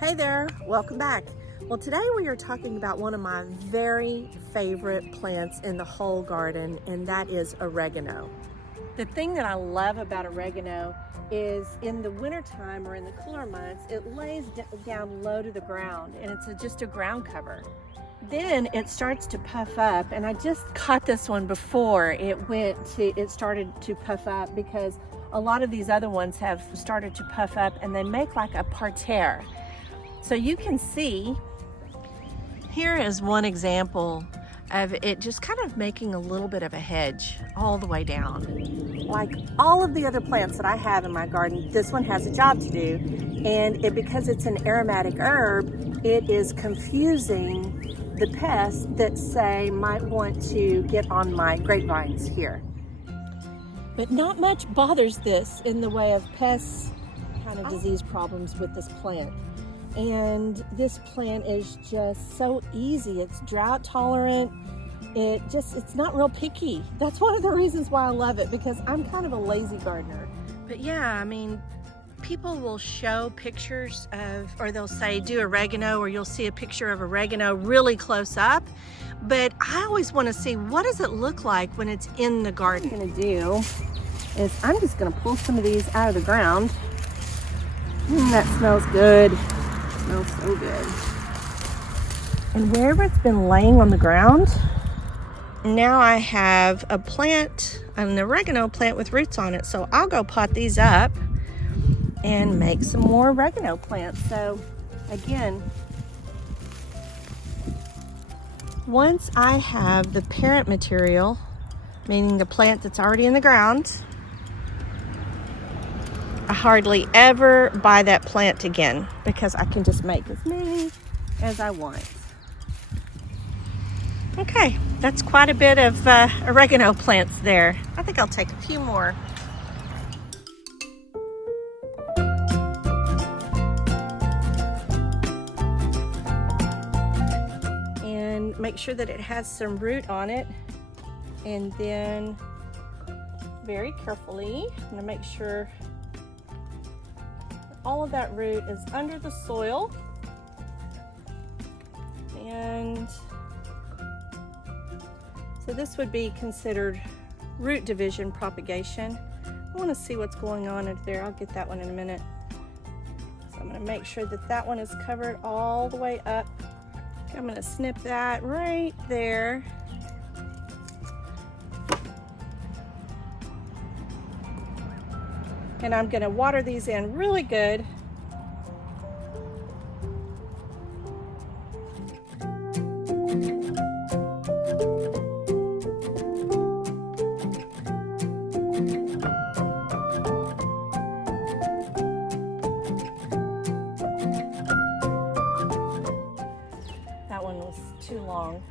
Hey there, welcome back. Well, today we are talking about one of my very favorite plants in the whole garden, and that is oregano. The thing that I love about oregano is in the wintertime or in the cooler months, it lays down low to the ground and it's just a ground cover. Then it starts to puff up, and I just caught this one before it started to puff up, because a lot of these other ones have started to puff up and they make like a parterre. So you can see, here is one example of it just kind of making a little bit of a hedge all the way down. Like all of the other plants that I have in my garden, this one has a job to do. And because it's an aromatic herb, it is confusing the pests that say might want to get on my grapevines here. But not much bothers this in the way of pests, kind of disease problems with this plant. And this plant is just so easy. It's drought tolerant. It's not real picky. That's one of the reasons why I love it, because I'm kind of a lazy gardener. But yeah, I mean, people will show pictures of, or they'll say do oregano, or you'll see a picture of oregano really close up. But I always want to see, what does it look like when it's in the garden? What I'm gonna do is I'm just gonna pull some of these out of the ground. That smells good. Smells so good. And wherever it's been laying on the ground, now I have a plant, an oregano plant with roots on it. So I'll go pot these up and make some more oregano plants. So again, once I have the parent material, meaning the plant that's already in the ground, I hardly ever buy that plant again, because I can just make as many as I want. Okay, that's quite a bit of oregano plants there. I think I'll take a few more. And make sure that it has some root on it. And then very carefully, I'm gonna make sure all of that root is under the soil. And so this would be considered root division propagation. I want to see what's going on in there. I'll get that one in a minute. So I'm going to make sure that that one is covered all the way up. Okay, I'm going to snip that right there. And I'm going to water these in really good. That one was too long.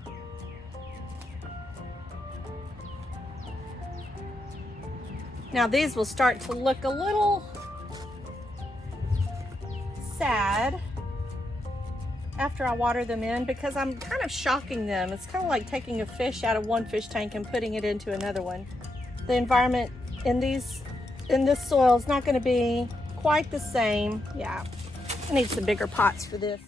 Now these will start to look a little sad after I water them in, because I'm kind of shocking them. It's kind of like taking a fish out of one fish tank and putting it into another one. The environment in this soil is not going to be quite the same. Yeah, I need some bigger pots for this.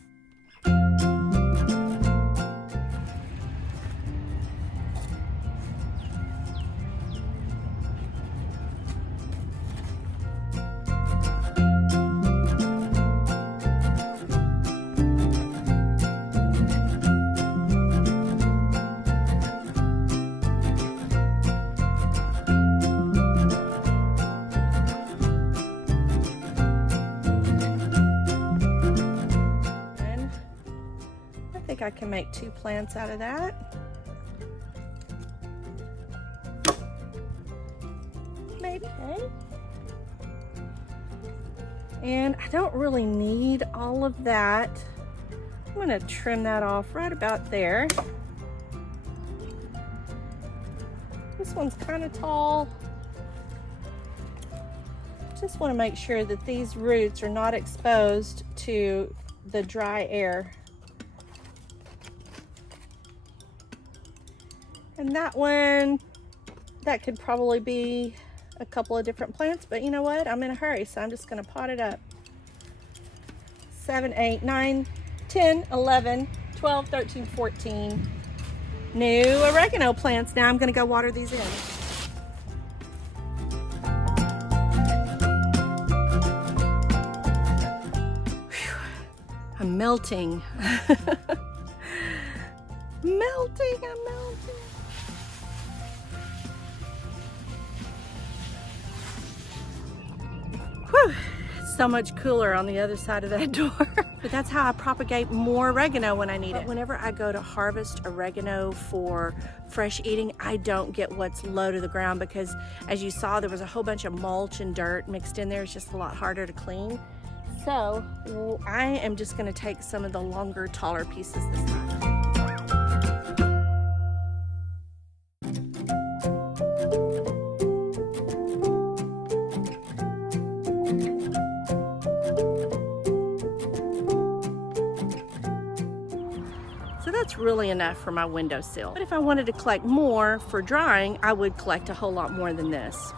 I can make 2 plants out of that. Maybe. Okay. And I don't really need all of that. I'm going to trim that off right about there. This one's kind of tall. Just want to make sure that these roots are not exposed to the dry air. And that one, that could probably be a couple of different plants, but you know what? I'm in a hurry, so I'm just gonna pot it up. 7, 8, 9, 10, 11, 12, 13, 14 new oregano plants. Now I'm going to go water these in. Whew. I'm melting. I'm melting. Whew. It's so much cooler on the other side of that door. But that's how I propagate more oregano when I need it. Whenever I go to harvest oregano for fresh eating, I don't get what's low to the ground because, as you saw, there was a whole bunch of mulch and dirt mixed in there. It's just a lot harder to clean. So I am just going to take some of the longer, taller pieces this time. So that's really enough for my windowsill. But if I wanted to collect more for drying, I would collect a whole lot more than this.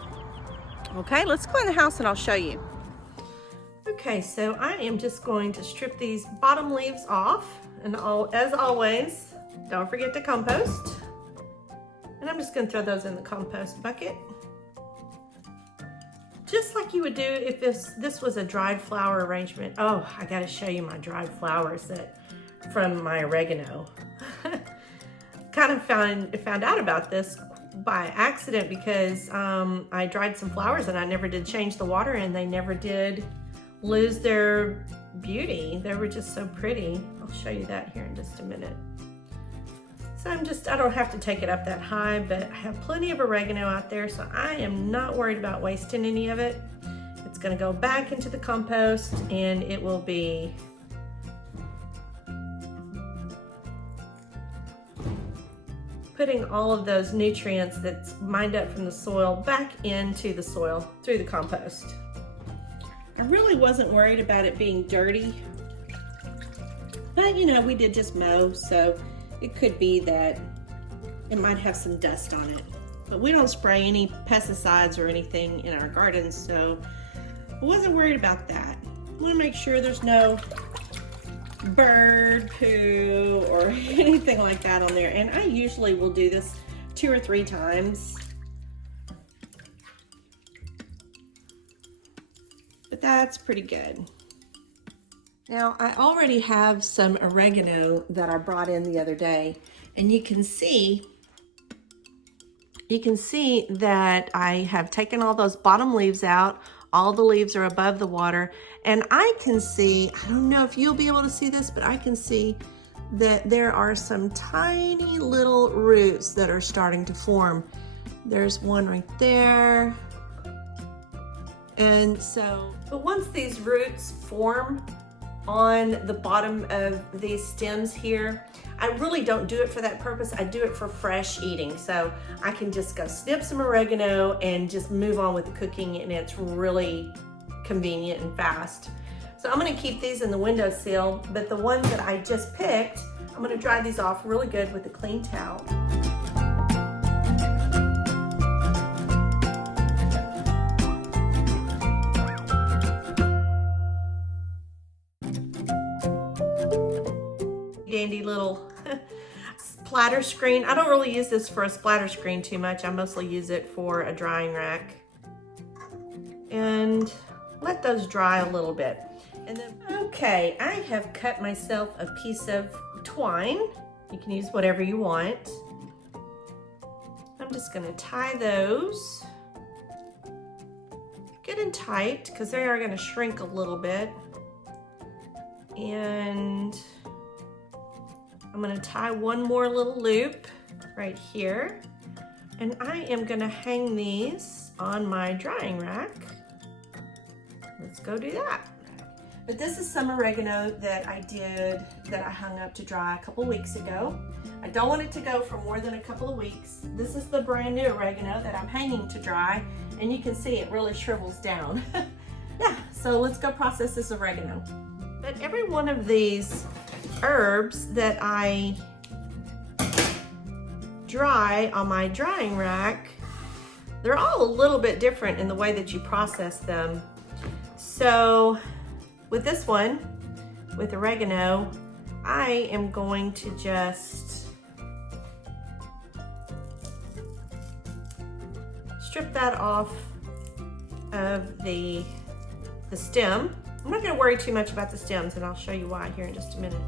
Okay, let's go in the house and I'll show you. Okay, so I am just going to strip these bottom leaves off. And as always, don't forget to compost. And I'm just gonna throw those in the compost bucket. Just like you would do if this was a dried flower arrangement. Oh, I gotta show you my dried flowers from my oregano. Kind of found out about this by accident because I dried some flowers and I never did change the water and they never did lose their beauty. They were just so pretty. I'll show you that here in just a minute. So I don't have to take it up that high, but I have plenty of oregano out there, so I am not worried about wasting any of it. It's gonna go back into the compost and it will be putting all of those nutrients that's mined up from the soil back into the soil through the compost. I really wasn't worried about it being dirty, but you know, we did just mow, so it could be that it might have some dust on it. But we don't spray any pesticides or anything in our gardens, so I wasn't worried about that. I want to make sure there's no bird poo or anything like that on there, and I usually will do this 2 or 3 times, but that's pretty good. Now I already have some oregano that I brought in the other day, and you can see that I have taken all those bottom leaves out. All the leaves are above the water, and I can see, I don't know if you'll be able to see this, but I can see that there are some tiny little roots that are starting to form. There's one right there. And so, but once these roots form on the bottom of these stems here, I really don't do it for that purpose. I do it for fresh eating. So I can just go snip some oregano and just move on with the cooking, and it's really convenient and fast. So I'm gonna keep these in the windowsill, but the ones that I just picked, I'm gonna dry these off really good with a clean towel. Dandy little splatter screen. I don't really use this for a splatter screen too much. I mostly use it for a drying rack. And let those dry a little bit. And then, okay, I have cut myself a piece of twine. You can use whatever you want. I'm just gonna tie those good and tight because they are gonna shrink a little bit. And I'm gonna tie one more little loop right here, and I am gonna hang these on my drying rack. Let's go do that. But this is some oregano that I hung up to dry a couple weeks ago. I don't want it to go for more than a couple of weeks. This is the brand new oregano that I'm hanging to dry, and you can see it really shrivels down. Yeah, so let's go process this oregano. But every one of these herbs that I dry on my drying rack, they're all a little bit different in the way that you process them. So with this one, with oregano, I am going to just strip that off of the stem. I'm not going to worry too much about the stems, and I'll show you why here in just a minute.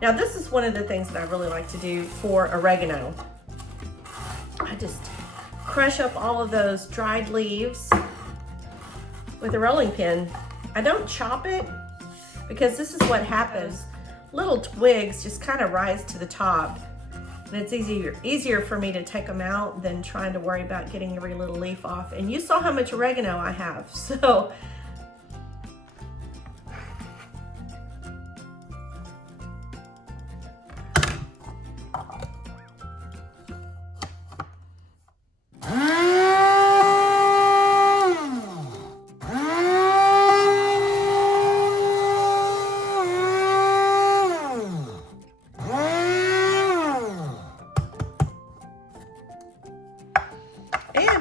Now this is one of the things that I really like to do for oregano. I just crush up all of those dried leaves with a rolling pin. I don't chop it because this is what happens. Little twigs just kind of rise to the top, and it's easier for me to take them out than trying to worry about getting every little leaf off. And you saw how much oregano I have, so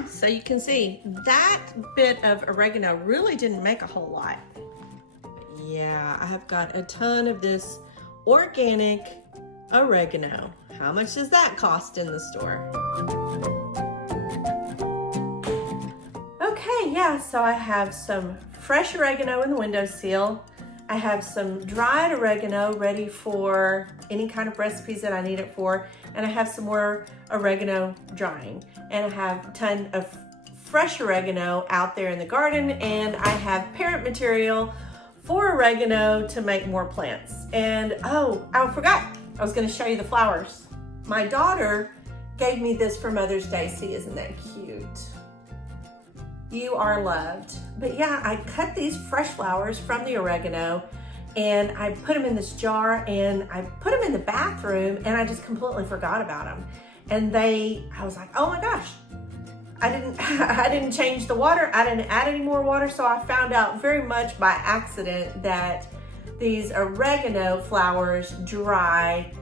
so you can see that bit of oregano really didn't make a whole lot. Yeah, I have got a ton of this organic oregano. How much does that cost in the store? Okay, yeah, so I have some fresh oregano in the windowsill. I have some dried oregano ready for any kind of recipes that I need it for. And I have some more oregano drying. And I have a ton of fresh oregano out there in the garden. And I have parent material for oregano to make more plants. And oh, I forgot. I was gonna show you the flowers. My daughter gave me this for Mother's Day. See, isn't that cute? You are loved. But yeah, I cut these fresh flowers from the oregano and I put them in this jar and I put them in the bathroom and I just completely forgot about them. And I was like, oh my gosh, I didn't change the water. I didn't add any more water. So I found out very much by accident that these oregano flowers dry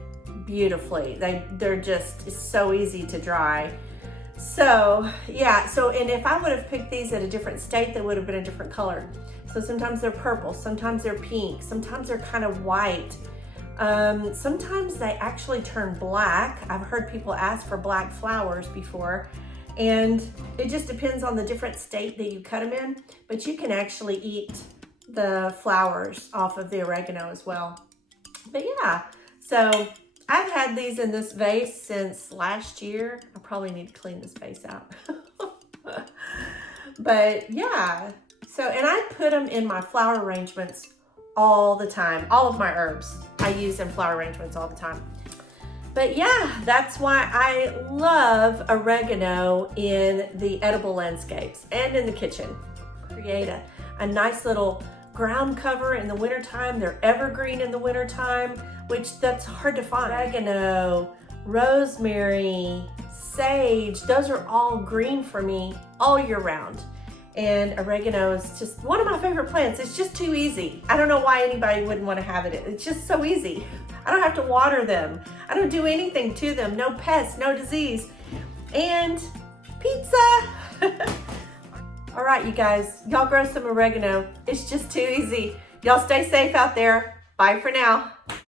beautifully. They're just so easy to dry. So yeah, and if I would have picked these at a different state, they would have been a different color. So sometimes they're purple, sometimes they're pink, sometimes they're kind of white. Sometimes they actually turn black. I've heard people ask for black flowers before, and it just depends on the different state that you cut them in, but you can actually eat the flowers off of the oregano as well. But yeah, so I've had these in this vase since last year. I probably need to clean this vase out. But yeah, and I put them in my flower arrangements all the time. All of my herbs I use in flower arrangements all the time. But yeah, that's why I love oregano in the edible landscapes and in the kitchen. Create a nice little ground cover in the wintertime. They're evergreen in the wintertime, which that's hard to find. Oregano, rosemary, sage, those are all green for me all year round. And oregano is just one of my favorite plants. It's just too easy. I don't know why anybody wouldn't want to have it. It's just so easy. I don't have to water them. I don't do anything to them. No pests, no disease. And pizza. All right, you guys, y'all grow some oregano. It's just too easy. Y'all stay safe out there. Bye for now.